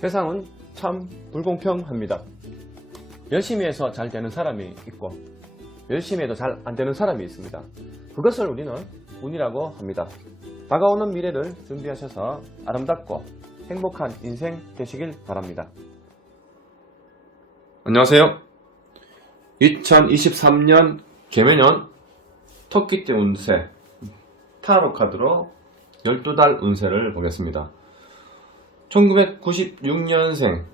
세상은 참 불공평합니다. 열심히 해서 잘 되는 사람이 있고 열심히 해도 잘 안 되는 사람이 있습니다. 그것을 우리는 운이라고 합니다. 다가오는 미래를 준비하셔서 아름답고 행복한 인생 되시길 바랍니다. 안녕하세요. 2023년 개매년 토끼띠 운세 타로 카드로 12달 운세를 보겠습니다. 1996년생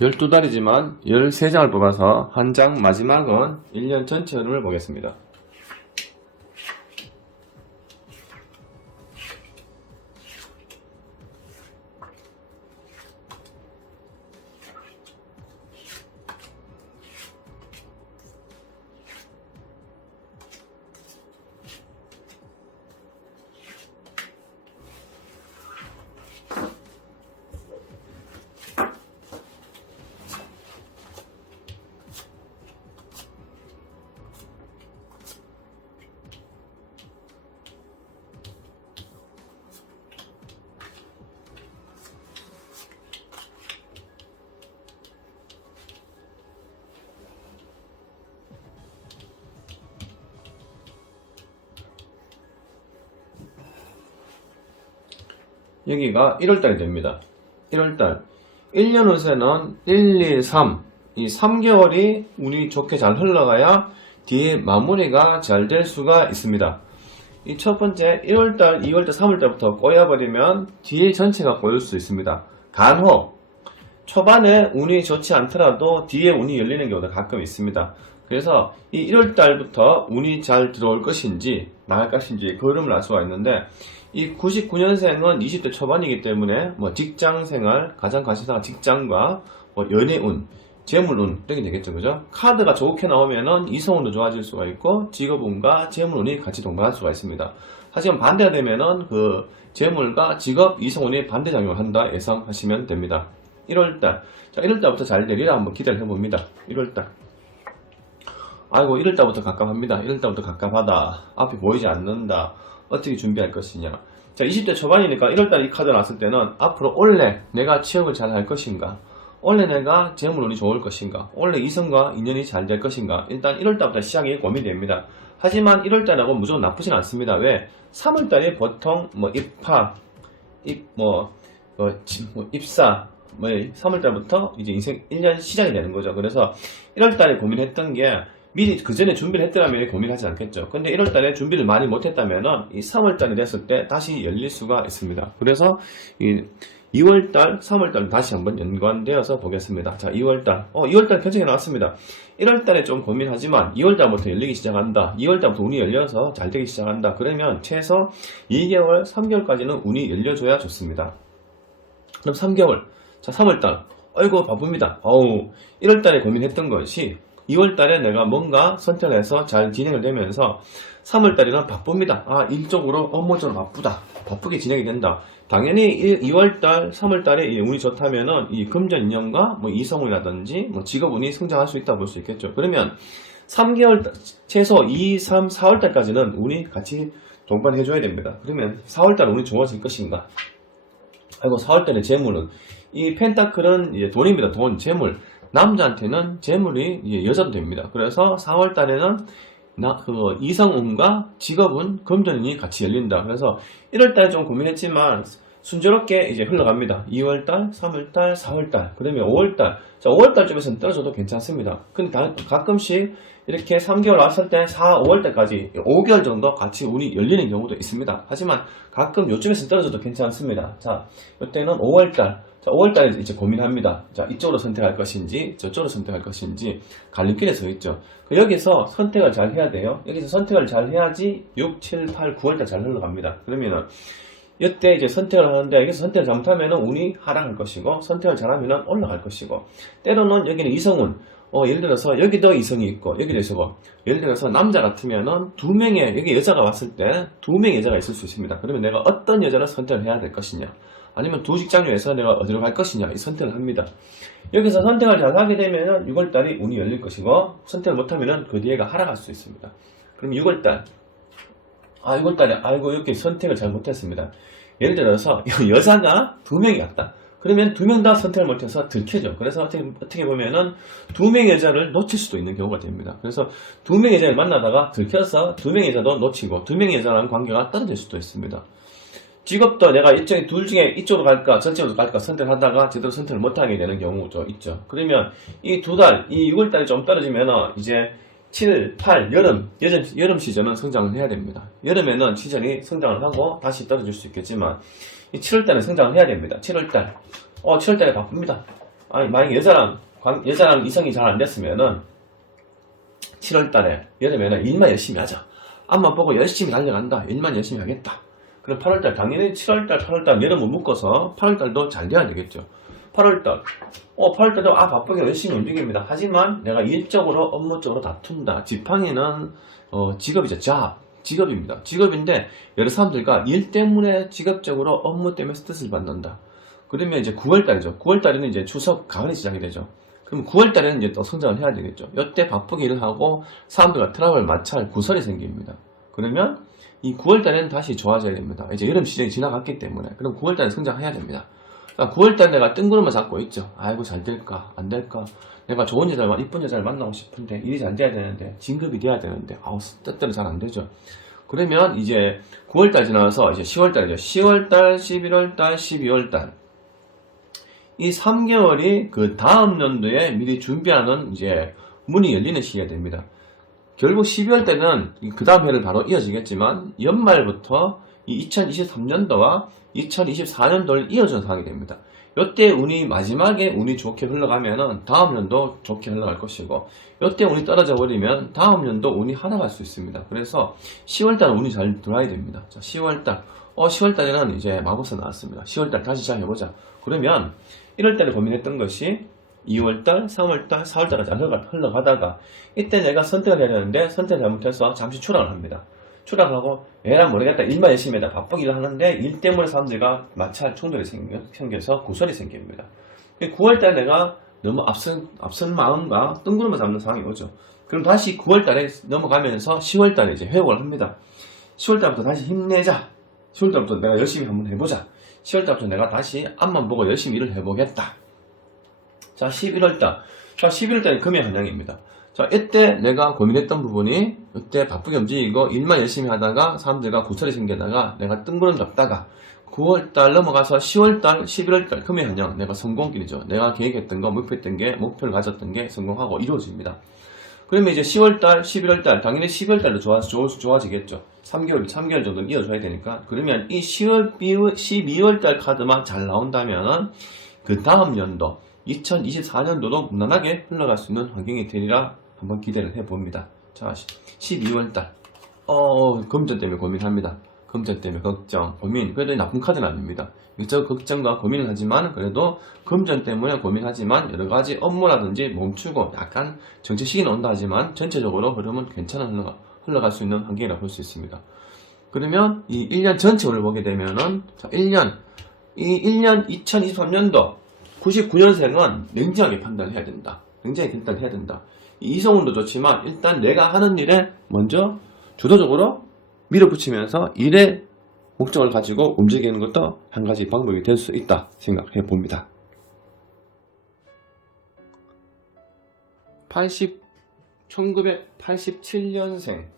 12달이지만 13장을 뽑아서 한 장 마지막은 1년 전체 흐름을 보겠습니다. 여기가 1월달이 됩니다. 1월달 1년 운세는 1, 2, 3 이 3개월이 운이 좋게 잘 흘러가야 뒤에 마무리가 잘 될 수가 있습니다. 이 첫 번째 1월달, 2월달, 3월달부터 꼬여버리면 뒤에 전체가 꼬일 수 있습니다. 간혹 초반에 운이 좋지 않더라도 뒤에 운이 열리는 경우도 가끔 있습니다. 그래서 이 1월달부터 운이 잘 들어올 것인지 나갈 것인지 그 흐름을 알 수가 있는데 이 99년생은 20대 초반이기 때문에 직장생활, 가장 관심사가 직장과 연애운, 재물운 이렇게 되겠죠, 그죠? 카드가 좋게 나오면은 이성운도 좋아질 수가 있고 직업운과 재물운이 같이 동반할 수가 있습니다. 하지만 반대가 되면은 그 재물과 직업, 이성운이 반대작용을 한다 예상하시면 됩니다. 1월달, 자 1월달부터 잘 되리라 한번 기대를 해봅니다. 1월달. 아이고 1월달부터 갑갑합니다. 1월달부터 갑갑하다. 앞이 보이지 않는다. 어떻게 준비할 것이냐. 자 20대 초반이니까 1월달 이 카드 나왔을 때는 앞으로 올해 내가 취업을 잘 할 것인가, 올해 내가 재물운이 좋을 것인가, 올해 이성과 인연이 잘 될 것인가, 일단 1월달부터 시작이 고민됩니다. 하지만 1월달하고 무조건 나쁘진 않습니다. 왜? 3월달이 보통 입사 3월달부터 이제 인생 1년 시작이 되는 거죠. 그래서 1월달에 고민했던 게 미리 그 전에 준비를 했더라면 고민하지 않겠죠. 근데 1월달에 준비를 많이 못했다면은 이 3월달이 됐을 때 다시 열릴 수가 있습니다. 그래서 이 2월달, 3월달 다시 한번 연관되어서 보겠습니다. 자, 2월달. 2월달 편성이 나왔습니다. 1월달에 좀 고민하지만 2월달부터 열리기 시작한다. 2월달부터 운이 열려서 잘 되기 시작한다. 그러면 최소 2개월, 3개월까지는 운이 열려줘야 좋습니다. 그럼 3개월. 자, 3월달. 아이고, 바쁩니다. 1월달에 고민했던 것이 2월달에 내가 뭔가 선택해서 잘 진행을 되면서 3월달에는 바쁩니다. 일적으로 업무적으로 바쁘게 진행이 된다. 당연히 2월달, 3월달에 운이 좋다면은 이 금전인연과 이성운이라든지 직업운이 성장할 수 있다 볼 수 있겠죠. 그러면 3개월, 최소 2, 3, 4월달까지는 운이 같이 동반해줘야 됩니다. 그러면 4월달 운이 좋아질 것인가? 아이고 4월달에 재물은 이 펜타클은 이제 돈입니다. 돈, 재물. 남자한테는 재물이 여자도 됩니다. 그래서 4월달에는 이성운과 직업운, 금전운이 같이 열린다. 그래서 1월달에 좀 고민했지만 순조롭게 이제 흘러갑니다. 2월달, 3월달, 4월달, 그러면 5월달. 자, 5월달쯤에서는 떨어져도 괜찮습니다. 근데 가끔씩 이렇게 3개월 왔을 때 4, 5월달까지 5개월 정도 같이 운이 열리는 경우도 있습니다. 하지만 가끔 요쯤에서 떨어져도 괜찮습니다. 자, 이때는 5월달. 자, 5월달에 이제 고민합니다. 자, 이쪽으로 선택할 것인지, 저쪽으로 선택할 것인지, 갈림길에 서 있죠. 여기서 선택을 잘 해야 돼요. 여기서 선택을 잘 해야지 6, 7, 8, 9월달 잘 흘러갑니다. 그러면은, 이때 이제 선택을 하는데, 여기서 선택을 잘못하면은 운이 하락할 것이고, 선택을 잘하면은 올라갈 것이고, 때로는 여기는 이성운, 예를 들어서 여기도 이성이 있고, 여기도 이성고, 예를 들어서 남자 같으면은 여기 여자가 왔을 때 2명의 여자가 있을 수 있습니다. 그러면 내가 어떤 여자를 선택을 해야 될 것이냐. 아니면 두 직장 중에서 내가 어디로 갈 것이냐 이 선택을 합니다. 여기서 선택을 잘 하게 되면 6월달이 운이 열릴 것이고 선택을 못하면 그 뒤에가 하락할 수 있습니다. 그럼 6월달. 6월달에, 아이고, 이렇게 선택을 잘 못했습니다. 예를 들어서, 여자가 2명이 왔다. 그러면 2명 다 선택을 못해서 들켜져. 그래서 어떻게 보면은 2명의 여자를 놓칠 수도 있는 경우가 됩니다. 그래서 2명의 여자를 만나다가 들켜서 2명의 여자도 놓치고 2명의 여자랑 관계가 떨어질 수도 있습니다. 직업도 내가 둘 중에 이쪽으로 갈까 저쪽으로 갈까 선택하다가 제대로 선택을 못하게 되는 경우도 있죠. 그러면 이 2달, 이 6월달이 좀 떨어지면은 이제 7, 8, 여름 시즌은 성장을 해야 됩니다. 여름에는 시즌이 성장을 하고 다시 떨어질 수 있겠지만 이 7월달은 성장을 해야 됩니다. 7월달. 7월달에 바쁩니다. 만약에 여자랑 이성이 잘 안 됐으면은 7월달에 여름에는 일만 열심히 하자. 앞만 보고 열심히 달려간다. 일만 열심히 하겠다. 그럼 8월달, 당연히 7월달, 8월달 여름을 묶어서 8월달도 잘 돼야 되겠죠. 8월달. 8월달도 바쁘게 열심히 움직입니다. 하지만 내가 일적으로 업무적으로 다툰다. 지팡이는 직업이죠. 직업입니다. 직업인데 여러 사람들과 일 때문에 직업적으로 업무 때문에 스트레스를 받는다. 그러면 이제 9월달이죠. 9월달에는 이제 추석 가을이 시작이 되죠. 그럼 9월달에는 이제 또 성장을 해야 되겠죠. 이때 바쁘게 일을 하고 사람들과 트러블 마찰 구설이 생깁니다. 그러면 이 9월달에는 다시 좋아져야 됩니다. 이제 여름 시즌이 지나갔기 때문에. 그럼 9월달에 성장해야 됩니다. 9월달 내가 뜬구름을 잡고 있죠. 아이고 잘 될까 안 될까. 내가 좋은 여자를 이쁜 여자를 만나고 싶은데 일이 잘 돼야 되는데 진급이 돼야 되는데 뜻대로 잘 안 되죠. 그러면 이제 9월달 지나서 이제 10월달이죠. 10월달, 11월달, 12월달 이 3개월이 그 다음 연도에 미리 준비하는 이제 문이 열리는 시기가 됩니다. 결국 12월 때는 그 다음 해를 바로 이어지겠지만 연말부터 이 2023년도와 2024년도를 이어져서 하게 됩니다. 이때 운이 마지막에 운이 좋게 흘러가면은 다음 년도 좋게 흘러갈 것이고 이때 운이 떨어져 버리면 다음 년도 운이 하락할 수 있습니다. 그래서 10월달 운이 잘 들어와야 됩니다. 자, 10월달 10월달에는 이제 마법사 나왔습니다. 10월달 다시 시작해보자. 그러면 1월달에 고민했던 것이 2월달, 3월달, 4월달까지 흘러가다가 이때 내가 선택을 해야 되는데 선택을 잘못해서 잠시 추락을 합니다. 추락하고 에라 모르겠다. 일만 열심히 해다 바쁘게 일을 하는데 일 때문에 사람들과 마찰 충돌이 생겨서 구설이 생깁니다. 9월달에 내가 너무 앞선 마음과 뜬구름을 잡는 상황이 오죠. 그럼 다시 9월달에 넘어가면서 10월달에 이제 회복을 합니다. 10월달부터 다시 힘내자. 10월달부터 내가 열심히 한번 해보자. 10월달부터 내가 다시 앞만 보고 열심히 일을 해보겠다. 자, 11월달. 자, 11월달은 금의 한양입니다. 자, 이때 내가 고민했던 부분이 이때 바쁘게 움직이고 일만 열심히 하다가 사람들과 구설이 생기다가 내가 뜬구름 잡다가 9월달 넘어가서 10월달, 11월달 금의 한양 내가 성공길이죠. 내가 계획했던 거, 목표했던 게, 목표를 가졌던 게 성공하고 이루어집니다. 그러면 이제 10월달, 11월달, 당연히 12월달도 좋아지겠죠. 3개월 정도는 이어줘야 되니까. 그러면 이 12월달 카드만 잘 나온다면 그 다음 연도, 2024년도도 무난하게 흘러갈 수 있는 환경이 되리라 한번 기대를 해봅니다. 자, 12월달. 금전 때문에 고민합니다. 금전 때문에 걱정, 고민. 그래도 나쁜 카드는 아닙니다. 이쪽 걱정과 고민을 하지만 그래도 금전 때문에 고민하지만 여러가지 업무라든지 멈추고 약간 정체 시기는 온다 하지만 전체적으로 흐름은 괜찮아 흘러갈 수 있는 환경이라고 볼 수 있습니다. 그러면 이 1년 전체를 보게 되면은 자, 1년 2023년도 99년생은 냉정하게 판단해야 된다. 냉정하게 판단해야 된다. 이성운도 좋지만 일단 내가 하는 일에 먼저 주도적으로 밀어붙이면서 일의 목적을 가지고 움직이는 것도 한 가지 방법이 될 수 있다 생각해 봅니다. 1987년생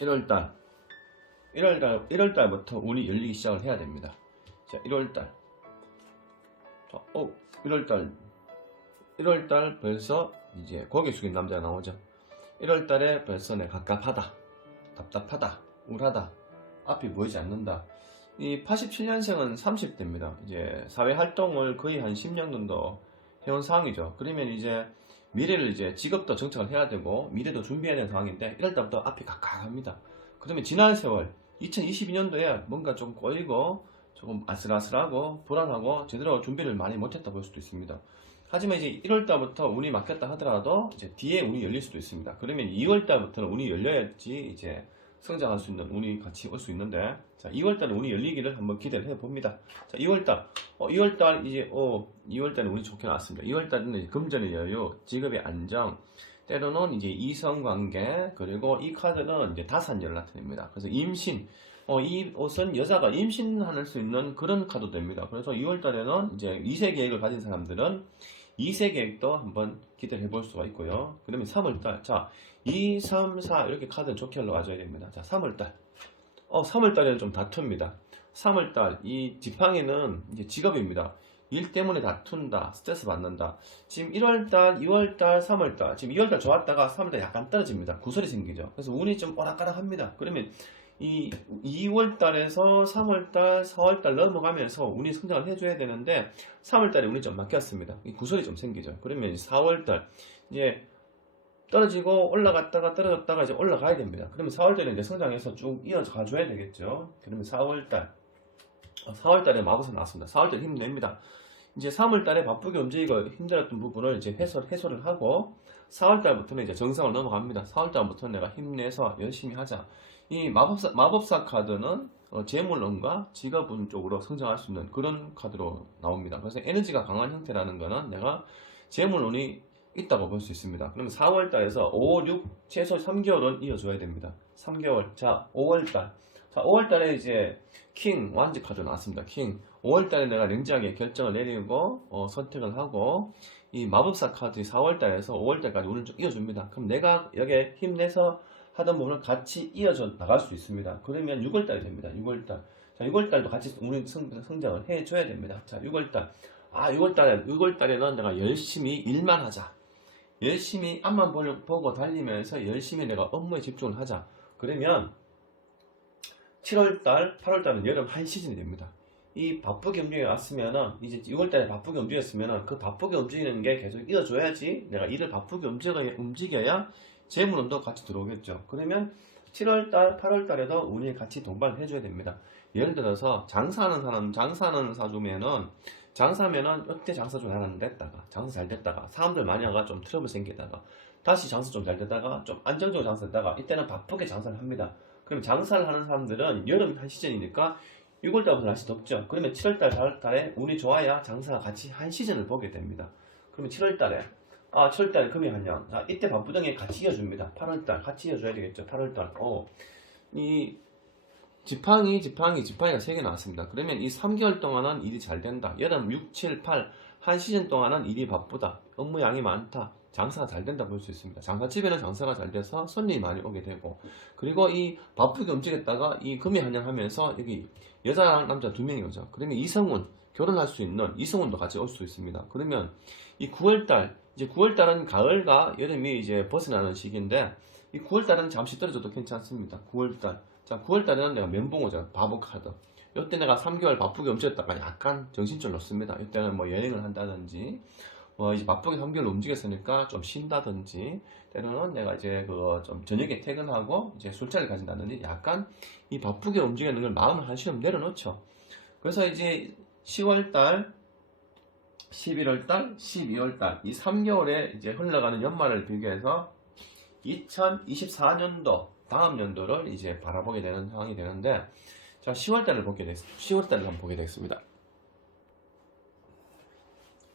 (1월달) 1월달부터 운이 열리기 시작을 해야 됩니다. 자, 1월달. 자, 1월달 벌써 이제 고개 숙인 남자가 나오죠. 1월달에 벌써 내 갑갑하다, 답답하다, 우울하다, 앞이 보이지 않는다. 이 87년생은 30대입니다. 이제 사회활동을 거의 한 10년 정도 해온 상황이죠. 그러면 이제 미래를 이제 직업도 정착을 해야 되고 미래도 준비해야 되는 상황인데 1월달부터 앞이 갑갑합니다. 그러면 지난 세월 2022년도에 뭔가 좀 꼬이고 조금 아슬아슬하고 불안하고 제대로 준비를 많이 못했다 볼 수도 있습니다. 하지만 이제 1월달부터 운이 막혔다 하더라도 이제 뒤에 운이 열릴 수도 있습니다. 그러면 2월달부터는 운이 열려야지 이제 성장할 수 있는 운이 같이 올 수 있는데, 자, 2월달에 운이 열리기를 한번 기대를 해봅니다. 자, 2월달. 2월달에 운이 좋게 나왔습니다. 2월달은 금전의 여유, 직업의 안정, 때로는 이제 이성관계, 그리고 이 카드는 이제 다산제를 나타냅니다. 그래서 임신, 이 옷은 여자가 임신할 수 있는 그런 카드 됩니다. 그래서 2월달에는 이제 2세 계획을 가진 사람들은 2세 계획도 한번 기대를 해볼 수가 있고요. 그 다음에 3월달. 자, 2, 3, 4 이렇게 카드는 좋게 올라와줘야 됩니다. 자, 3월달. 3월달에는 좀 다툽니다. 3월달, 이 지팡이는 이제 직업입니다. 일 때문에 다툰다, 스트레스 받는다. 지금 1월달, 2월달, 3월달. 지금 2월달 좋았다가 3월달 약간 떨어집니다. 구설이 생기죠. 그래서 운이 좀 오락가락합니다. 그러면 이 2월달에서 3월달, 4월달 넘어가면서 운이 성장을 해줘야 되는데 3월달에 운이 좀 막혔습니다. 이 구설이 좀 생기죠. 그러면 4월달 이제 떨어지고 올라갔다가 떨어졌다가 이제 올라가야 됩니다. 그러면 4월달에 이제 성장해서 쭉 이어가 줘야 되겠죠. 그러면 4월달에 마법사 나왔습니다. 4월달 힘냅니다. 이제 3월달에 바쁘게 움직이고 힘들었던 부분을 이제 해소를 하고 4월달부터는 이제 정상으로 넘어갑니다. 4월달부터는 내가 힘내서 열심히 하자. 이 마법사 카드는 재물운과 직업운 쪽으로 성장할 수 있는 그런 카드로 나옵니다. 그래서 에너지가 강한 형태라는 거는 내가 재물운이 있다고 볼 수 있습니다. 그러면 4월달에서 5, 6, 최소 3개월은 이어줘야 됩니다. 3개월. 자, 5월달. 자, 5월달에 이제 킹, 완지 카드 나왔습니다. 킹. 5월달에 내가 냉정하게 결정을 내리고, 선택을 하고, 이 마법사 카드 4월달에서 5월달까지 운을 좀 이어줍니다. 그럼 내가 여기에 힘내서 하던 부분을 같이 이어져 나갈 수 있습니다. 그러면 6월달이 됩니다. 6월달. 자, 6월달도 같이 운이 성장을 해줘야 됩니다. 자, 6월달. 6월달에는 내가 열심히 일만 하자. 열심히 앞만 보고 달리면서 열심히 내가 업무에 집중을 하자. 그러면 7월달, 8월달은 여름 한 시즌이 됩니다. 이 바쁘게 움직여 왔으면은 이제 6월달에 바쁘게 움직였으면은 그 바쁘게 움직이는 게 계속 이어줘야지 내가 일을 바쁘게 움직여야 재물운도 같이 들어오겠죠. 그러면 7월달, 8월달에도 운이 같이 동반을 해줘야 됩니다. 예를 들어서 장사하는 사주면은 장사면은 이때 장사 좀 안 됐다가 장사 잘 됐다가 사람들 많이 와가 좀 트러블 생기다가 다시 장사 좀 잘 되다가 좀 안정적으로 장사했다가 이때는 바쁘게 장사를 합니다. 그럼 장사를 하는 사람들은 여름 한 시즌이니까 6월달부터 날씨 덥죠. 그러면 7월달, 8월달에 운이 좋아야 장사가 같이 한 시즌을 보게 됩니다. 그러면 7월달에 금이 한양. 자, 이때 바쁘등에 같이 이어줍니다. 8월달 같이 이어줘야 되겠죠. 8월달. 이 지팡이가 3개 나왔습니다. 그러면 이 3개월 동안은 일이 잘 된다. 여름 6, 7, 8 한 시즌 동안은 일이 바쁘다. 업무 양이 많다. 장사가 잘 된다 볼 수 있습니다. 장사집에는 장사가 잘 돼서 손님이 많이 오게 되고, 그리고 이 바쁘게 움직였다가 이 금이 한양하면서 여기 여자랑 남자 2명이 오죠. 그러면 이성운, 결혼할 수 있는 이성운도 같이 올 수 있습니다. 그러면 이 9월달, 이제 9월달은 가을과 여름이 이제 벗어나는 시기인데 이 9월달은 잠시 떨어져도 괜찮습니다. 9월달. 자, 9월달에는 내가 멘붕 오죠. 바보 카드. 이때 내가 3개월 바쁘게 움직였다가 약간 정신줄 놓습니다. 이때는 뭐 여행을 한다든지, 이제 바쁘게 3개월 움직였으니까 좀 쉰다든지, 때로는 내가 이제 좀 저녁에 퇴근하고 이제 술자리를 가진다든지, 약간 이 바쁘게 움직이는 걸 마음을 한시름 내려놓죠. 그래서 이제 10월달, 11월달, 12월달, 이 3개월에 이제 흘러가는 연말을 비교해서 2024년도, 다음 연도를 이제 바라보게 되는 상황이 되는데, 자, 10월달을 한번 보게 되겠습니다.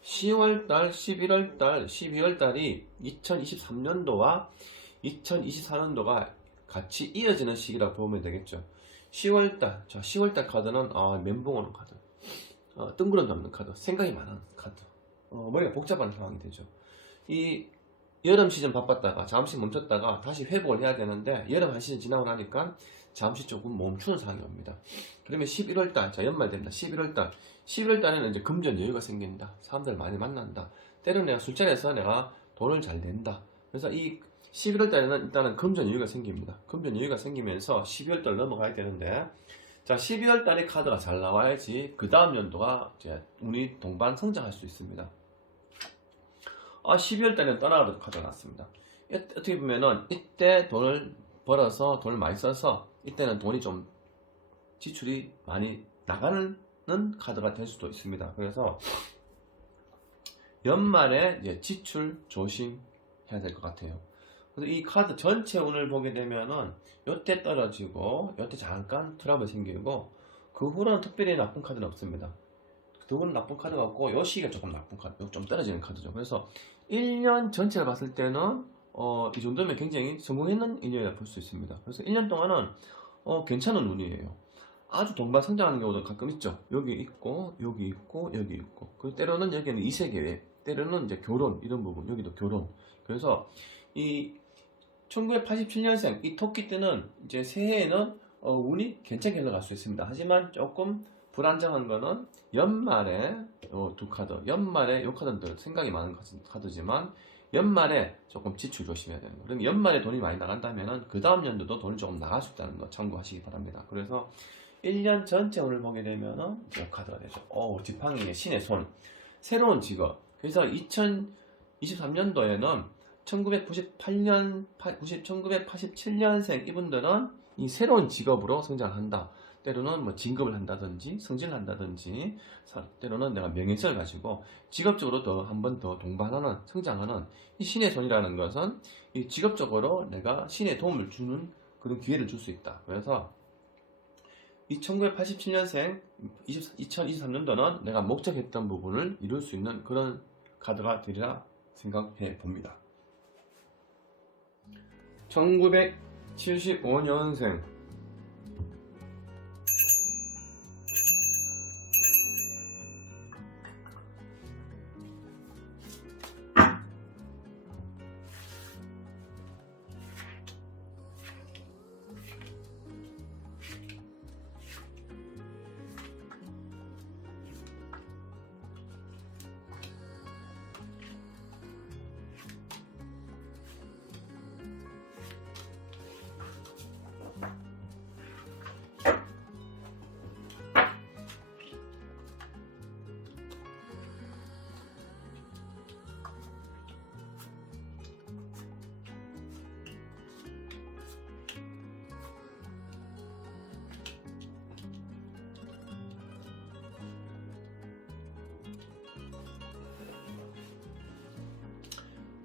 10월달, 11월달, 12월달이 2023년도와 2024년도가 같이 이어지는 시기라고 보면 되겠죠. 10월달, 자, 10월달 카드는, 멘붕 오는 카드. 뜬구름 잡는 카드. 생각이 많은 카드. 머리가 복잡한 상황이 되죠. 이 여름 시즌 바빴다가 잠시 멈췄다가 다시 회복을 해야 되는데 여름 한 시즌 지나고 나니까 잠시 조금 멈추는 상황이 옵니다. 그러면 11월달, 자, 연말 됩니다. 11월달에는 이제 금전 여유가 생긴다. 사람들 많이 만난다. 때로는 내가 술자리에서 내가 돈을 잘 낸다. 그래서 이 11월달에는 일단은 금전 여유가 생깁니다. 금전 여유가 생기면서 12월달 넘어가야 되는데, 자, 12월달에 카드가 잘 나와야지 그 다음 연도가 이제 운이 동반 성장할 수 있습니다. 12월달에는 떠나가도 카드가 났습니다. 어떻게 보면은 이때 돈을 벌어서 돈을 많이 써서 이때는 돈이 좀 지출이 많이 나가는 카드가 될 수도 있습니다. 그래서 연말에 이제 지출 조심해야 될 것 같아요. 그래서 이 카드 전체 운을 보게 되면은 요때 떨어지고 요때 잠깐 트러블 생기고 그 후로는 특별히 나쁜 카드는 없습니다. 그 후는 나쁜 카드가 없고 요 시기가 조금 나쁜 카드, 좀 떨어지는 카드죠. 그래서 1년 전체를 봤을 때는 이 정도면 굉장히 성공했는 인연이라 볼 수 있습니다. 그래서 1년 동안은 괜찮은 운이에요. 아주 동반 성장하는 경우도 가끔 있죠. 여기 있고 여기 있고 여기 있고, 그 때로는 여기는 이세계회, 때로는 이제 결혼, 이런 부분, 여기도 결혼. 그래서 이 1987년생 이 토끼 때는 이제 새해에는 운이 괜찮게 흘러갈 수 있습니다. 하지만 조금 불안정한 거는 연말에 두 카드, 연말에 요 카드들 생각이 많은 카드지만 연말에 조금 지출 조심해야 되는 거. 그럼 연말에 돈이 많이 나간다면은 그 다음 연도도 돈이 조금 나갈 수 있다는 거 참고하시기 바랍니다. 그래서 1년 전체 운을 보게 되면은 이 카드가 되죠. 지팡이의 신의 손, 새로운 직업. 그래서 2023년도에는 1987년생 이분들은 이 새로운 직업으로 성장한다. 때로는 뭐 진급을 한다든지 승진을 한다든지, 때로는 내가 명예성을 가지고 직업적으로 더 한 번 더 동반하는, 성장하는 이 신의 손이라는 것은 이 직업적으로 내가 신의 도움을 주는 그런 기회를 줄 수 있다. 그래서 이 1987년생 2023년도는 내가 목적했던 부분을 이룰 수 있는 그런 카드가 되리라 생각해 봅니다. 1975년생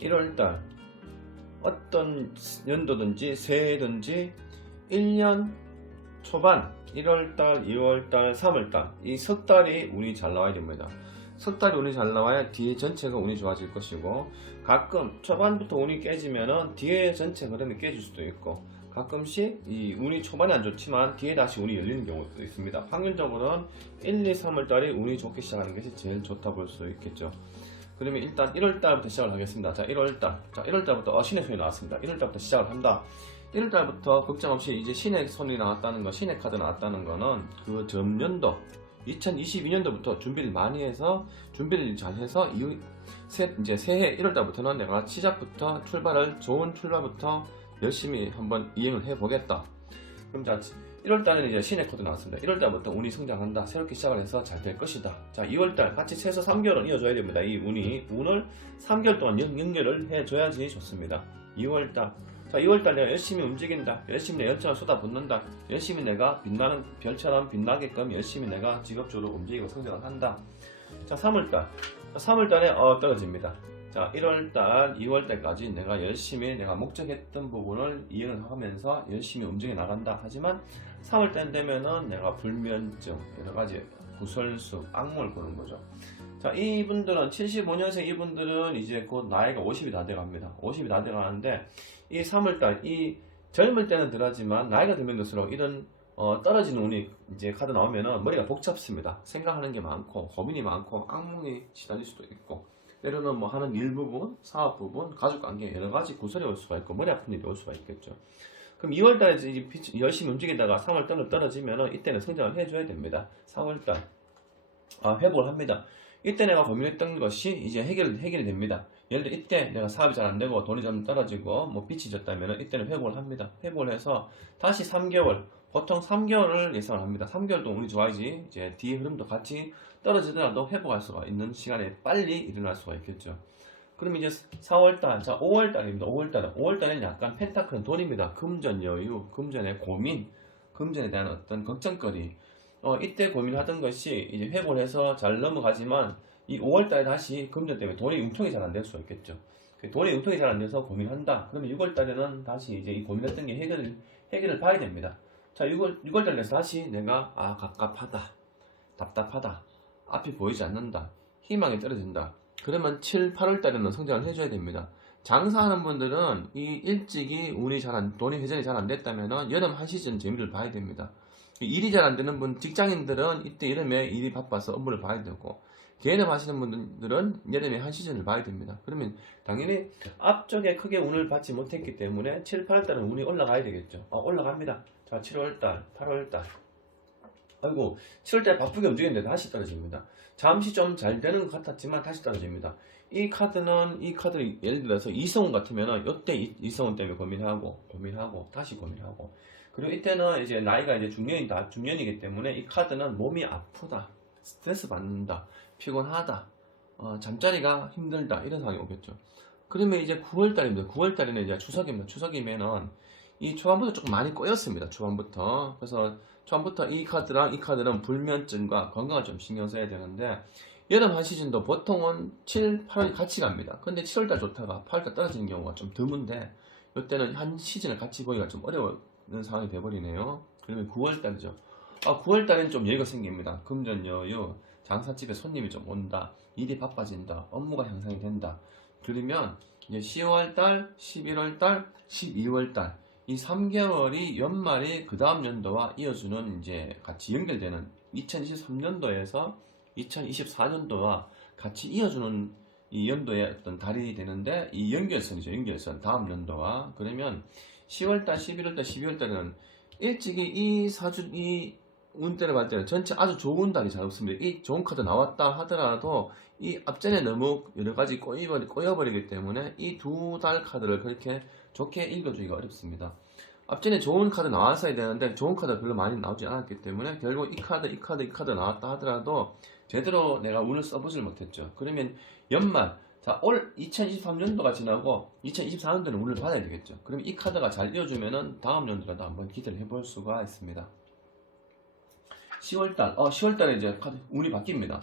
(1월달) 어떤 연도든지 새해든지 1년 초반 1월달, 2월달, 3월달 이 석 달이 운이 잘 나와야 됩니다. 석 달이 운이 잘 나와야 뒤에 전체가 운이 좋아질 것이고, 가끔 초반부터 운이 깨지면은 뒤에 전체 흐름이 깨질 수도 있고, 가끔씩 이 운이 초반에 안 좋지만 뒤에 다시 운이 열리는 경우도 있습니다. 평균적으로는 1, 2, 3월달이 운이 좋게 시작하는 것이 제일 좋다 볼 수 있겠죠. 그러면 일단 1월달부터 시작을 하겠습니다. 자, 1월달부터 신의 손이 나왔습니다. 1월달부터 시작을 한다. 1월달부터 걱정 없이 이제 신의 손이 나왔다는 거, 신의 카드 나왔다는 거는 그 전년도 2022년도부터 준비를 많이 해서, 준비를 잘 해서 이제 새해 1월달부터는 내가 시작부터 좋은 출발부터 열심히 한번 이행을 해보겠다. 그럼 자, 1월달에는 이제 신의 코드 나왔습니다. 1월달부터 운이 성장한다. 새롭게 시작을 해서 잘 될 것이다. 자, 2월달 같이 최소 3개월은 이어줘야 됩니다. 이 운을 3개월 동안 연결을 해줘야지 좋습니다. 2월달. 자, 2월달 내가 열심히 움직인다. 열심히 내 열정을 쏟아붓는다. 열심히 내가 빛나는 별처럼 빛나게끔 열심히 내가 직업적으로 움직이고 성장을 한다. 자, 3월달. 3월달에 떨어집니다. 자, 1월달, 2월달까지 내가 열심히 내가 목적했던 부분을 이행을 하면서 열심히 움직여 나간다. 하지만 3월달 되면은 내가 불면증, 여러가지 구설수, 악몽을 꾸는 거죠. 자, 이분들은 75년생 이분들은 이제 곧 나이가 50이 다 돼갑니다. 50이 다 돼가는데 이 3월달, 이 젊을 때는 덜하지만 나이가 들면 들수록 이런 떨어지는 운이 이제 카드 나오면은 머리가 복잡습니다. 생각하는 게 많고 고민이 많고 악몽이 시달릴 수도 있고, 때로는 뭐 하는 일 부분, 사업 부분, 가족 관계 여러 가지 구설이 올 수가 있고 머리 아픈 일이 올 수가 있겠죠. 그럼 2월달에 이제 열심히 움직이다가 3월달로 떨어지면은 이때는 성장을 해줘야 됩니다. 4월달 회복을 합니다. 이때 내가 고민했던 것이 이제 해결이 됩니다. 예를 들어 이때 내가 사업이 잘 안 되고 돈이 좀 떨어지고 뭐 빚이 졌다면 이때는 회복을 합니다. 회복을 해서 다시 3개월, 보통 3개월을 예상을 합니다. 3개월 동안 운이 좋아야지 이제 뒤에 흐름도 같이 떨어지더라도 회복할 수가 있는 시간에 빨리 일어날 수가 있겠죠. 그럼 이제 4월달, 자 5월달입니다. 5월달은 약간 펜타클은 돈입니다. 금전 여유, 금전의 고민, 금전에 대한 어떤 걱정거리. 이때 고민하던 것이 이제 회복을 해서 잘 넘어가지만 이 5월달에 다시 금전 때문에 돈의 융통이 잘 안 될 수가 있겠죠. 돈의 융통이 잘 안 돼서 고민한다. 그러면 6월달에는 다시 이제 이 고민했던 게 해결을 봐야 됩니다. 자 6월달에서 다시 내가 갑갑하다, 답답하다, 앞이 보이지 않는다, 희망이 떨어진다. 그러면 7, 8월달에는 성장을 해줘야 됩니다. 장사하는 분들은 이 일찍이 돈이 회전이 잘 안 됐다면 여름 한 시즌 재미를 봐야 됩니다. 일이 잘 안 되는 분, 직장인들은 이때 여름에 일이 바빠서 업무를 봐야 되고, 개인업 하시는 분들은 여름에 한 시즌을 봐야 됩니다. 그러면 당연히 앞쪽에 크게 운을 받지 못했기 때문에 7, 8월달은 운이 올라가야 되겠죠. 올라갑니다. 자, 7월달, 8월달. 아이고, 7월달 바쁘게 움직였는데 다시 떨어집니다. 잠시 좀 잘 되는 것 같았지만 다시 떨어집니다. 이 카드를 예를 들어서 이성훈 같으면 이때 이성훈 때문에 고민하고 다시 고민하고, 그리고 이때는 이제 나이가 이제 중년이기 때문에 이 카드는 몸이 아프다, 스트레스 받는다, 피곤하다, 잠자리가 힘들다, 이런 상황이 오겠죠. 그러면 이제 9월달입니다. 9월달에는 이제 추석입니다. 추석이면은 이 초반부터 조금 많이 꼬였습니다. 초반부터. 그래서 초반부터 이 카드는 불면증과 건강을 좀 신경 써야 되는데, 여름 한 시즌도 보통은 7, 8월이 같이 갑니다. 근데 7월달 좋다가 8월달 떨어지는 경우가 좀 드문데, 이때는 한 시즌을 같이 보기가 좀 어려운 상황이 돼버리네요. 그러면 9월달이죠. 9월달엔 좀 여유가 생깁니다. 금전 여유, 장사집에 손님이 좀 온다, 일이 바빠진다, 업무가 향상이 된다. 그러면 이제 10월달, 11월달, 12월달 이 3개월이 연말이 그 다음 연도와 이어주는 이제 같이 연결되는 2023년도에서 2024년도와 같이 이어주는 이 연도의 어떤 달이 되는데, 이 연결선이죠. 연결선. 다음 연도와. 그러면 10월달, 11월달, 12월달은 일찍이 이 운대를 봤을 때는 전체 아주 좋은 달이 잘 없습니다. 이 좋은 카드 나왔다 하더라도 이 앞전에 너무 여러 가지 꼬여버리기 때문에 이 두 달 카드를 그렇게 좋게 읽어주기가 어렵습니다. 앞전에 좋은 카드 나왔어야 되는데 좋은 카드가 별로 많이 나오지 않았기 때문에 결국 이 카드 나왔다 하더라도 제대로 내가 운을 써보질 못했죠. 그러면 연말, 자, 올 2023년도가 지나고 2024년도는 운을 받아야 되겠죠. 그러면 이 카드가 잘 이어주면은 다음 연도라도 한번 기대를 해볼 수가 있습니다. 10월달에 이제 카드 운이 바뀝니다.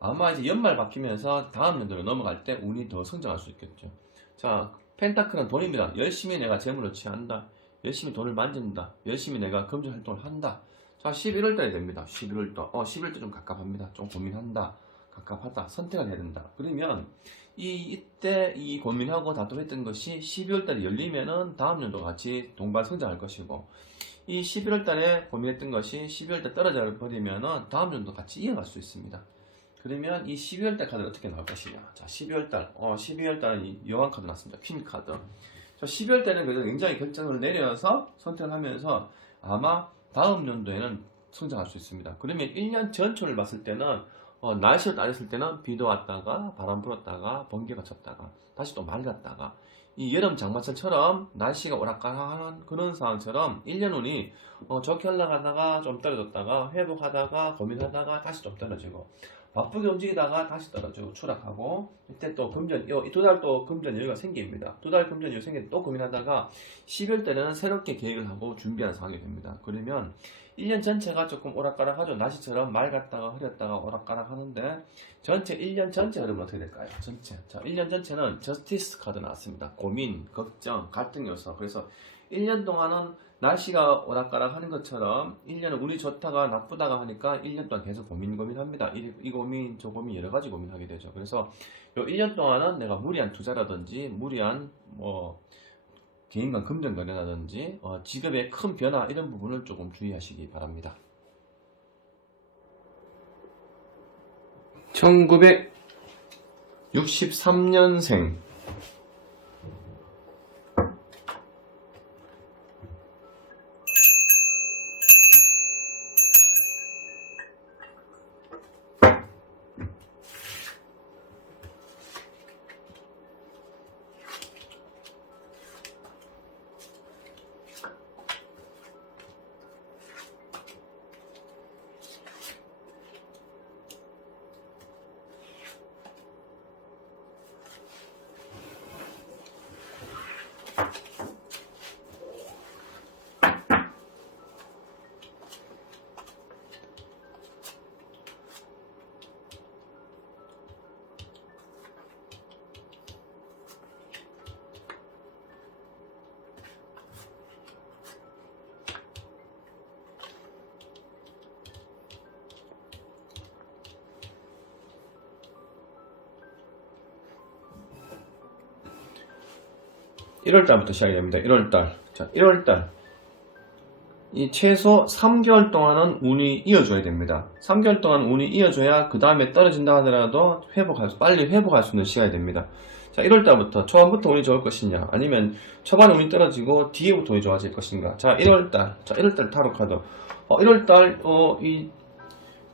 아마 이제 연말 바뀌면서 다음 연도로 넘어갈 때 운이 더 성장할 수 있겠죠. 자, 펜타클은 돈입니다. 열심히 내가 재물을 취한다, 열심히 돈을 만진다, 열심히 내가 금전 활동을 한다. 자, 11월달이 됩니다. 11월달 좀 갑갑합니다. 좀 고민한다, 갑갑하다, 선택을 해야 된다. 그러면 이때 이 고민하고 답답했던 것이 12월달에 열리면은 다음 연도 같이 동반 성장할 것이고, 이 11월달에 고민했던 것이 12월달 떨어져 버리면은 다음 연도 같이 이어갈 수 있습니다. 그러면 이 12월달 카드는 어떻게 나올 것이냐. 자, 12월달은 이 여왕 카드 났습니다. 퀸 카드. 자, 12월달에는 그래서 굉장히 결정을 내려서 선택을 하면서 아마 다음 연도에는 성장할 수 있습니다. 그러면 1년 전초를 봤을 때는 날씨를 따졌을 때는 비도 왔다가 바람 불었다가 번개가 쳤다가 다시 또 맑았다가, 이 여름 장마철처럼 날씨가 오락가락하는 그런 상황처럼 1년 운이 좋게 올라가다가 좀 떨어졌다가 회복하다가 고민하다가 다시 좀 떨어지고, 바쁘게 움직이다가 다시 떨어지고 추락하고, 이때 또 이 두 달 또 금전 여유가 생깁니다. 두 달 금전 여유 생기면 또 고민하다가 12월 때는 새롭게 계획을 하고 준비하는 상황이 됩니다. 그러면 1년 전체가 조금 오락가락하죠. 날씨처럼 맑았다가 흐렸다가 오락가락 하는데, 전체 1년 전체 흐름은 어떻게 될까요? 자, 1년 전체는 저스티스 카드 나왔습니다. 고민, 걱정, 갈등 요소. 그래서 1년 동안은 날씨가 오락가락 하는 것처럼 1년은 운이 좋다가 나쁘다가 하니까 1년 동안 계속 고민합니다. 이 고민, 저 고민, 여러 가지 고민하게 되죠. 그래서 요 1년 동안은 내가 무리한 투자라든지 무리한 개인 간 금전 거래라든지 직업의 큰 변화, 이런 부분을 조금 주의하시기 바랍니다. 1963년생 1월달부터 시작이 됩니다. 1월달. 자, 1월달. 이 최소 3개월 동안은 운이 이어줘야 됩니다. 3개월 동안 운이 이어줘야 그 다음에 떨어진다 하더라도 빨리 회복할 수 있는 시간이 됩니다. 자, 1월달부터 초반부터 운이 좋을 것이냐, 아니면 초반에 운이 떨어지고 뒤에부터 운이 좋아질 것인가. 자, 1월달. 자, 1월달 타로 카드. 1월달,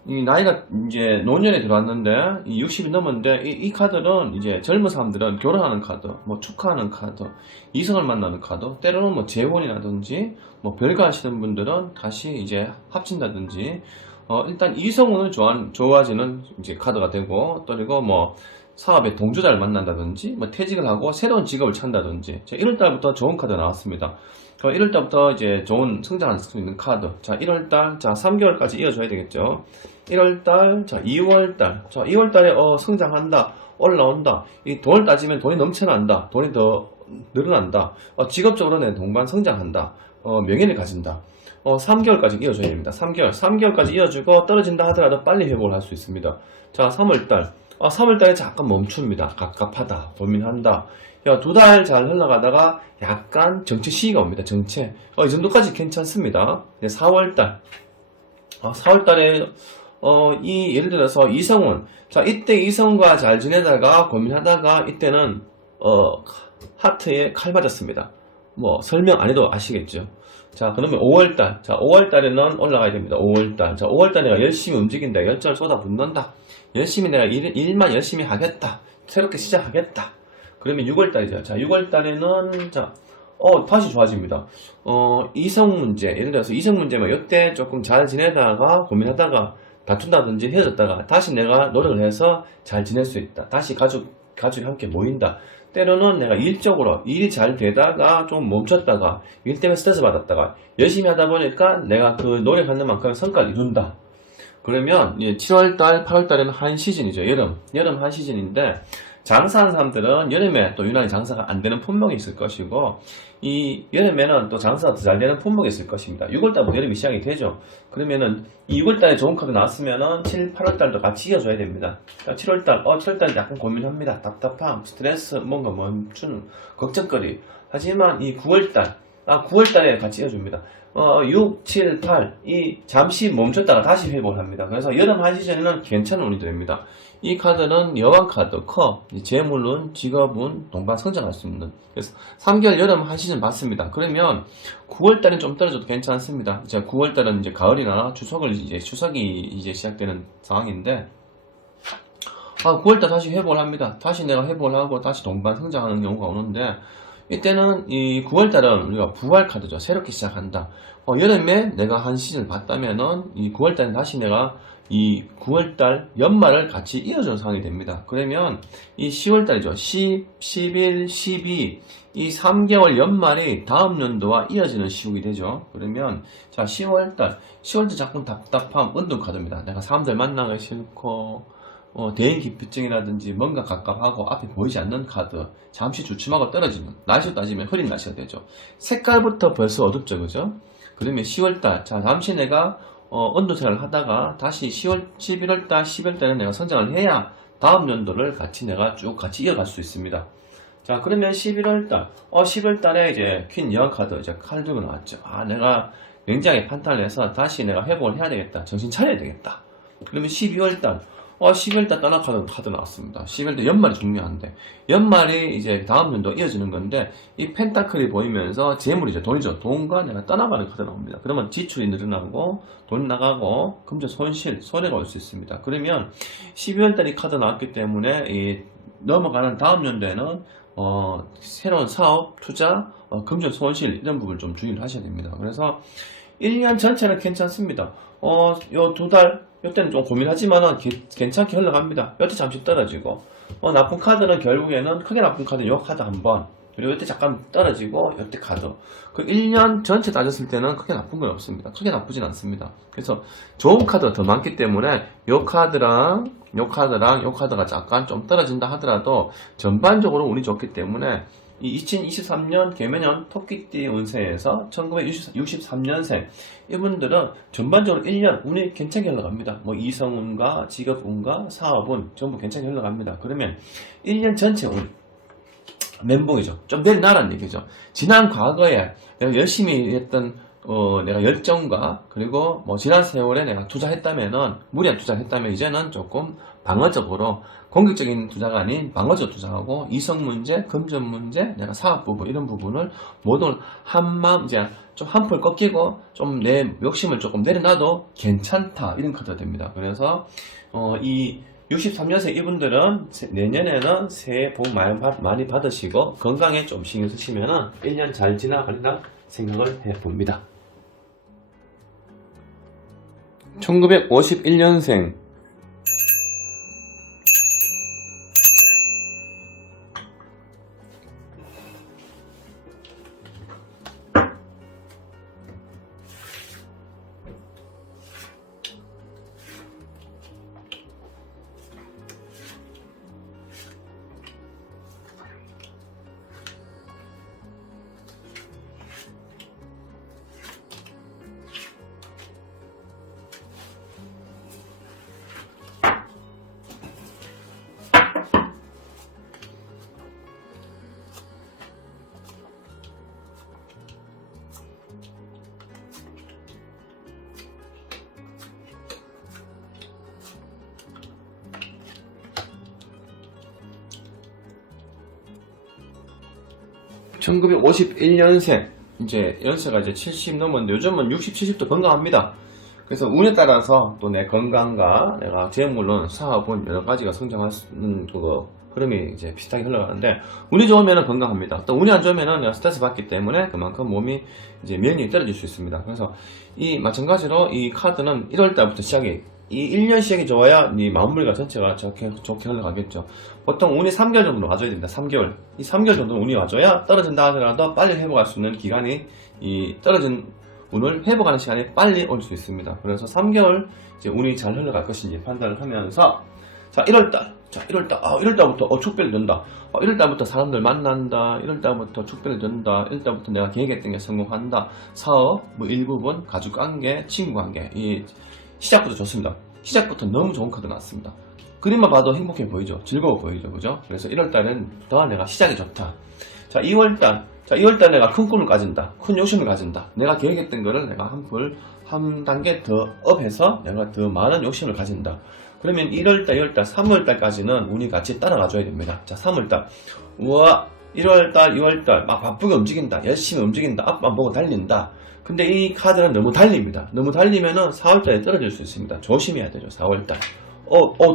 이 나이가 이제 노년에 들어왔는데, 이 60이 넘었는데, 이 카드는 이제 젊은 사람들은 결혼하는 카드, 뭐 축하하는 카드, 이성을 만나는 카드, 때로는 뭐 재혼이라든지, 뭐 별거 하시는 분들은 다시 이제 합친다든지, 일단 이성운을 좋아지는 이제 카드가 되고, 또 그리고 뭐 사업의 동조자를 만난다든지, 뭐 퇴직을 하고 새로운 직업을 찾는다든지, 1월달부터 좋은 카드 나왔습니다. 1월달부터 이제 좋은 성장할 수 있는 카드. 자, 1월달, 자, 3개월까지 이어줘야 되겠죠. 1월달, 자, 2월달. 자, 2월달에, 성장한다, 올라온다. 이 돈을 따지면 돈이 넘쳐난다. 돈이 더 늘어난다. 직업적으로 내 동반 성장한다. 명예를 가진다. 3개월까지 이어줘야 됩니다. 3개월까지 이어주고 떨어진다 하더라도 빨리 회복을 할 수 있습니다. 자, 3월달. 3월달에 잠깐 멈춥니다. 갑갑하다. 고민한다. 2달 잘 흘러가다가 약간 정체 시기가 옵니다. 정체. 이 정도까지 괜찮습니다. 4월달. 4월달에, 예를 들어서 이성운. 자, 이때 이성과 잘 지내다가 고민하다가 이때는, 하트에 칼 맞았습니다. 뭐, 설명 안 해도 아시겠죠. 자, 그러면 5월달. 자, 5월달에는 올라가야 됩니다. 5월달. 자, 5월달 내가 열심히 움직인다. 열정을 쏟아붓는다. 열심히 내가 일만 열심히 하겠다. 새롭게 시작하겠다. 그러면 6월달이죠. 자, 6월달에는, 자, 다시 좋아집니다. 이성 문제. 예를 들어서 이성 문제면 이때 조금 잘 지내다가 고민하다가 다툰다든지 헤어졌다가 다시 내가 노력을 해서 잘 지낼 수 있다. 다시 가족이 함께 모인다. 때로는 내가 일적으로 일이 잘 되다가 좀 멈췄다가 일 때문에 스트레스 받았다가 열심히 하다 보니까 내가 그 노력하는 만큼 성과를 이룬다. 그러면 7월달, 8월달에는 한 시즌이죠. 여름 한 시즌인데 장사하는 사람들은 여름에 또 유난히 장사가 안 되는 품목이 있을 것이고, 이 여름에는 또 장사가 더 잘 되는 품목이 있을 것입니다. 6월달부터 여름이 시작이 되죠. 그러면은 이 6월달에 좋은 카드 나왔으면은 7, 8월달도 같이 이어줘야 됩니다. 7월달, 7월달 약간 고민합니다. 답답함, 스트레스, 뭔가 멈추는 걱정거리. 하지만 이 9월달, 9월달에 같이 이어줍니다. 6, 7, 8, 이 잠시 멈췄다가 다시 회복을 합니다. 그래서 여름 한 시즌에는 괜찮은 운이 됩니다. 이 카드는 여왕 카드, 재물운, 직업운, 동반 성장할 수 있는. 그래서 3개월 여름 한 시즌 받습니다. 그러면 9월달은 좀 떨어져도 괜찮습니다. 이제 9월달은 이제 가을이나 추석이 이제 시작되는 상황인데, 9월달 다시 회복을 합니다. 다시 내가 회복을 하고 다시 동반 성장하는 경우가 오는데, 이때는 이 9월달은 우리가 부활 카드죠. 새롭게 시작한다. 여름에 내가 한 시즌을 봤다면은 이 9월달은 다시 내가 이 9월달 연말을 같이 이어주는 상황이 됩니다. 그러면 이 10월달이죠. 10, 11, 12 이 3개월 연말이 다음 연도와 이어지는 시국이 되죠. 그러면 자 10월달 자꾸 답답함 은둔 카드입니다. 내가 사람들 만나기 싫고 대인 기피증이라든지 뭔가 갑갑하고 앞에 보이지 않는 카드, 잠시 주춤하고 떨어지는, 날씨로 따지면 흐린 날씨가 되죠. 색깔부터 벌써 어둡죠, 그죠? 그러면 10월달, 자 잠시 내가 언도 생활을 하다가 다시 11월달, 12월달에 내가 성장을 해야 다음 연도를 내가 쭉 같이 이어갈 수 있습니다. 자 그러면 11월달, 11월달에 이제 퀸 여왕 카드 이제 칼 들고 나왔죠. 내가 굉장히 판단을 해서 다시 내가 회복을 해야 되겠다, 정신 차려야 되겠다. 그러면 12월달, 12월달 떠나 카드 나왔습니다. 12월달 연말이 중요한데, 연말이 이제 다음 연도 이어지는 건데, 이 펜타클이 보이면서 재물이죠. 돈이죠. 돈과 내가 떠나가는 카드 나옵니다. 그러면 지출이 늘어나고, 돈 나가고, 금전 손해가 올 수 있습니다. 그러면 12월달 이 카드 나왔기 때문에, 이 넘어가는 다음 연도에는, 새로운 사업, 투자, 금전 손실, 이런 부분을 좀 주의를 하셔야 됩니다. 그래서 1년 전체는 괜찮습니다. 요 2달, 이때는 좀 고민하지만은 괜찮게 흘러갑니다. 이때 잠시 떨어지고, 나쁜 카드는 결국에는 크게 나쁜 카드 요 카드 한번, 그리고 이때 잠깐 떨어지고 이때 카드. 그 1년 전체 따졌을 때는 크게 나쁜 건 없습니다. 크게 나쁘진 않습니다. 그래서 좋은 카드가 더 많기 때문에 요 카드랑 요 카드가 잠깐 좀 떨어진다 하더라도 전반적으로 운이 좋기 때문에 이 2023년 개묘년 토끼띠 운세에서 1963년생 이분들은 전반적으로 1년 운이 괜찮게 흘러갑니다. 뭐 이성운과 직업운과 사업운 전부 괜찮게 흘러갑니다. 그러면 1년 전체 운 멘붕이죠. 좀 내리나란 얘기죠. 지난 과거에 내가 열심히 했던 내가 열정과 그리고 뭐 지난 세월에 내가 투자했다면은 무리한 투자를 했다면 이제는 조금 방어적으로 공격적인 투자가 아닌 방어적 투자하고 이성 문제, 금전 문제, 내가 사업 부분 이런 부분을 모두 한마음 이제 좀 한풀 꺾이고 좀 내 욕심을 조금 내려놔도 괜찮다 이런 카드가 됩니다. 그래서 이 63년생 이분들은 내년에는 새해 복 많이 받으시고 건강에 좀 신경 쓰시면 1년 잘 지나가리라 생각을 해봅니다. 1951년생 (1951년생) 이제 연세가 이제 70 넘었는데 요즘은 60, 70도 건강합니다. 그래서 운에 따라서 또 내 건강과 내가 재물론 사업은 여러 가지가 성장하는 그거 흐름이 이제 비슷하게 흘러가는데 운이 좋으면 건강합니다. 또 운이 안 좋으면 내가 스트레스 받기 때문에 그만큼 몸이 이제 면역이 떨어질 수 있습니다. 그래서 이 마찬가지로 이 카드는 1월달부터 시작이 이 1년 시작이 좋아야 이 마음물과 전체가 좋게 흘러가겠죠. 보통 운이 3개월 정도 와줘야 됩니다. 3개월. 이 3개월 정도 운이 와줘야 떨어진다 하더라도 빨리 회복할 수 있는 기간이 이 떨어진 운을 회복하는 시간이 빨리 올 수 있습니다. 그래서 3개월 이제 운이 잘 흘러갈 것인지 판단을 하면서 자 1월달부터 축별이 된다. 1월달부터 사람들 만난다. 1월달부터 축별이 된다. 1월달부터 내가 계획했던 게 성공한다. 사업, 뭐 일부분, 가족관계, 친구관계 이 시작부터 좋습니다. 시작부터 너무 좋은 카드 나왔습니다. 그림만 봐도 행복해 보이죠. 즐거워 보이죠. 그죠? 그래서 1월달은 더 내가 시작이 좋다. 자 2월달 내가 큰 꿈을 가진다. 큰 욕심을 가진다. 내가 계획했던 거를 내가 한 단계 더 업해서 내가 더 많은 욕심을 가진다. 그러면 1월달, 2월달, 3월달까지는 운이 같이 따라가줘야 됩니다. 자 3월달 우와 1월달, 2월달 막 바쁘게 움직인다. 열심히 움직인다. 앞만 보고 달린다. 근데 이 카드는 너무 달립니다. 너무 달리면은 4월달에 떨어질 수 있습니다. 조심해야 되죠. 4월달.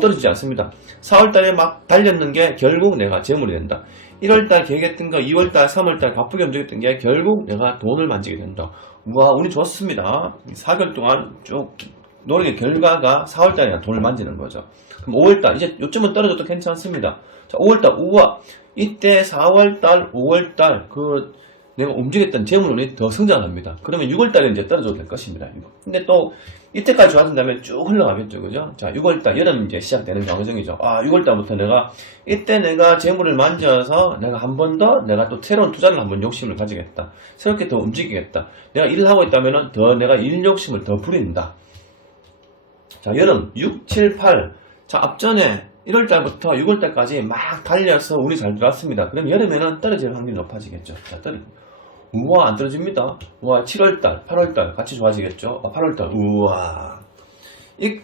떨어지지 않습니다. 4월달에 막 달렸는 게 결국 내가 재물이 된다. 1월달 계획했던 거 2월달, 3월달 바쁘게 움직였던 게 결국 내가 돈을 만지게 된다. 우와, 운이 좋습니다. 4개월 동안 쭉 노력의 결과가 4월달에 돈을 만지는 거죠. 그럼 5월달, 이제 요즘은 떨어져도 괜찮습니다. 자, 5월달, 우와, 이때 4월달, 5월달, 내가 움직였던 재물운이 더 성장합니다. 그러면 6월달에 이제 떨어져도 될 것입니다. 근데 또 이때까지 좋아진다면 쭉 흘러가겠죠, 그죠? 자, 6월달 여름 이제 시작되는 과정이죠. 6월달부터 이때 내가 재물을 만져서 내가 한 번 더 내가 또 새로운 투자를 한번 욕심을 가지겠다. 새롭게 더 움직이겠다. 내가 일을 하고 있다면은 더 내가 일 욕심을 더 부린다. 자, 여름 6, 7, 8. 자, 앞전에 1월달부터 6월달까지 막 달려서 운이 잘 들어왔습니다. 그럼 여름에는 떨어질 확률이 높아지겠죠. 자, 우와, 안 떨어집니다. 우와, 7월달, 8월달 같이 좋아지겠죠. 8월달, 우와.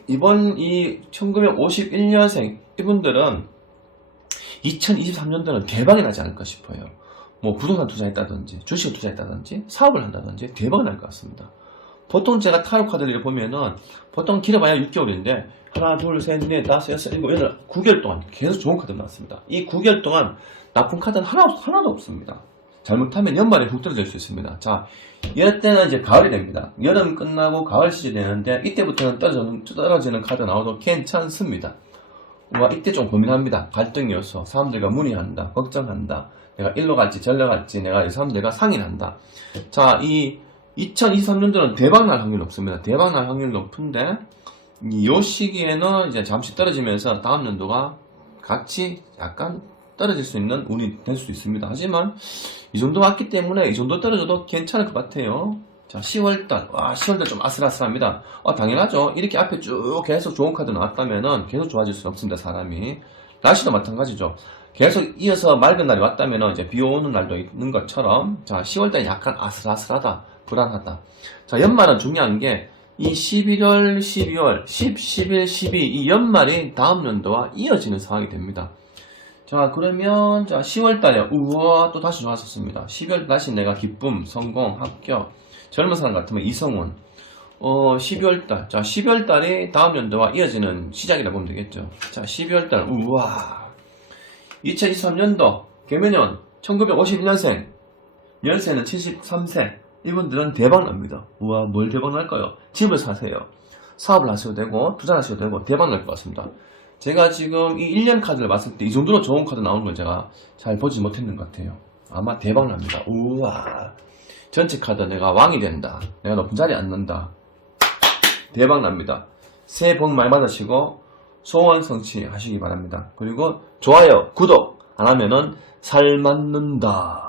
이번 1951년생 이분들은 2023년도는 대박이 나지 않을까 싶어요. 뭐 부동산 투자했다든지 주식을 투자했다든지 사업을 한다든지 대박이 날 것 같습니다. 보통 제가 타로 카드를 보면은 보통 길어봐야 6개월인데 하나, 둘, 셋, 넷, 다섯, 여섯, 일곱, 여덟 9개월 동안 계속 좋은 카드가 나왔습니다. 이 9개월 동안 나쁜 카드는 하나도 없습니다. 잘못하면 연말에 훅 떨어질 수 있습니다. 자, 이럴 때는 이제 가을이 됩니다. 여름 끝나고 가을 시즌이 되는데 이때부터는 떨어지는 카드 나와도 괜찮습니다. 이때 좀 고민합니다. 갈등 요소, 사람들과 문의한다, 걱정한다. 내가 일로 갈지 절로 갈지 내가 이 사람 내가 상의한다. 자, 이 2023년도는 대박날 확률이 높습니다. 대박날 확률이 높은데 이 시기에는 이제 잠시 떨어지면서 다음 연도가 같이 약간 떨어질 수 있는 운이 될 수 있습니다. 하지만 이 정도 왔기 때문에 이 정도 떨어져도 괜찮을 것 같아요. 자, 10월달. 와, 10월달 좀 아슬아슬합니다. 당연하죠. 이렇게 앞에 쭉 계속 좋은 카드 나왔다면은 계속 좋아질 수 없습니다, 사람이. 날씨도 마찬가지죠. 계속 이어서 맑은 날이 왔다면은 이제 비 오는 날도 있는 것처럼, 자, 10월달이 약간 아슬아슬하다, 불안하다. 자, 연말은 중요한 게, 이 11월, 12월, 10, 11, 12, 이 연말이 다음 연도와 이어지는 상황이 됩니다. 자, 그러면, 자, 10월달에, 우와, 또 다시 좋았었습니다. 12월 다시 내가 기쁨, 성공, 합격, 젊은 사람 같으면 이성운. 12월달. 자, 12월달이 다음 연도와 이어지는 시작이라고 보면 되겠죠. 자, 12월달, 우와. 2023년도, 개면연, 1951년생, 연세는 73세. 이분들은 대박납니다. 우와, 뭘 대박날까요? 집을 사세요. 사업을 하셔도 되고, 투자를 하셔도 되고, 대박날 것 같습니다. 제가 지금 이 1년 카드를 봤을 때 이 정도로 좋은 카드 나오는 걸 제가 잘 보지 못했는 것 같아요. 아마 대박납니다. 우와. 전체 카드 내가 왕이 된다. 내가 높은 자리에 앉는다. 대박납니다. 새해 복 많이 받으시고 소원 성취하시기 바랍니다. 그리고 좋아요, 구독 안 하면은 살 맞는다.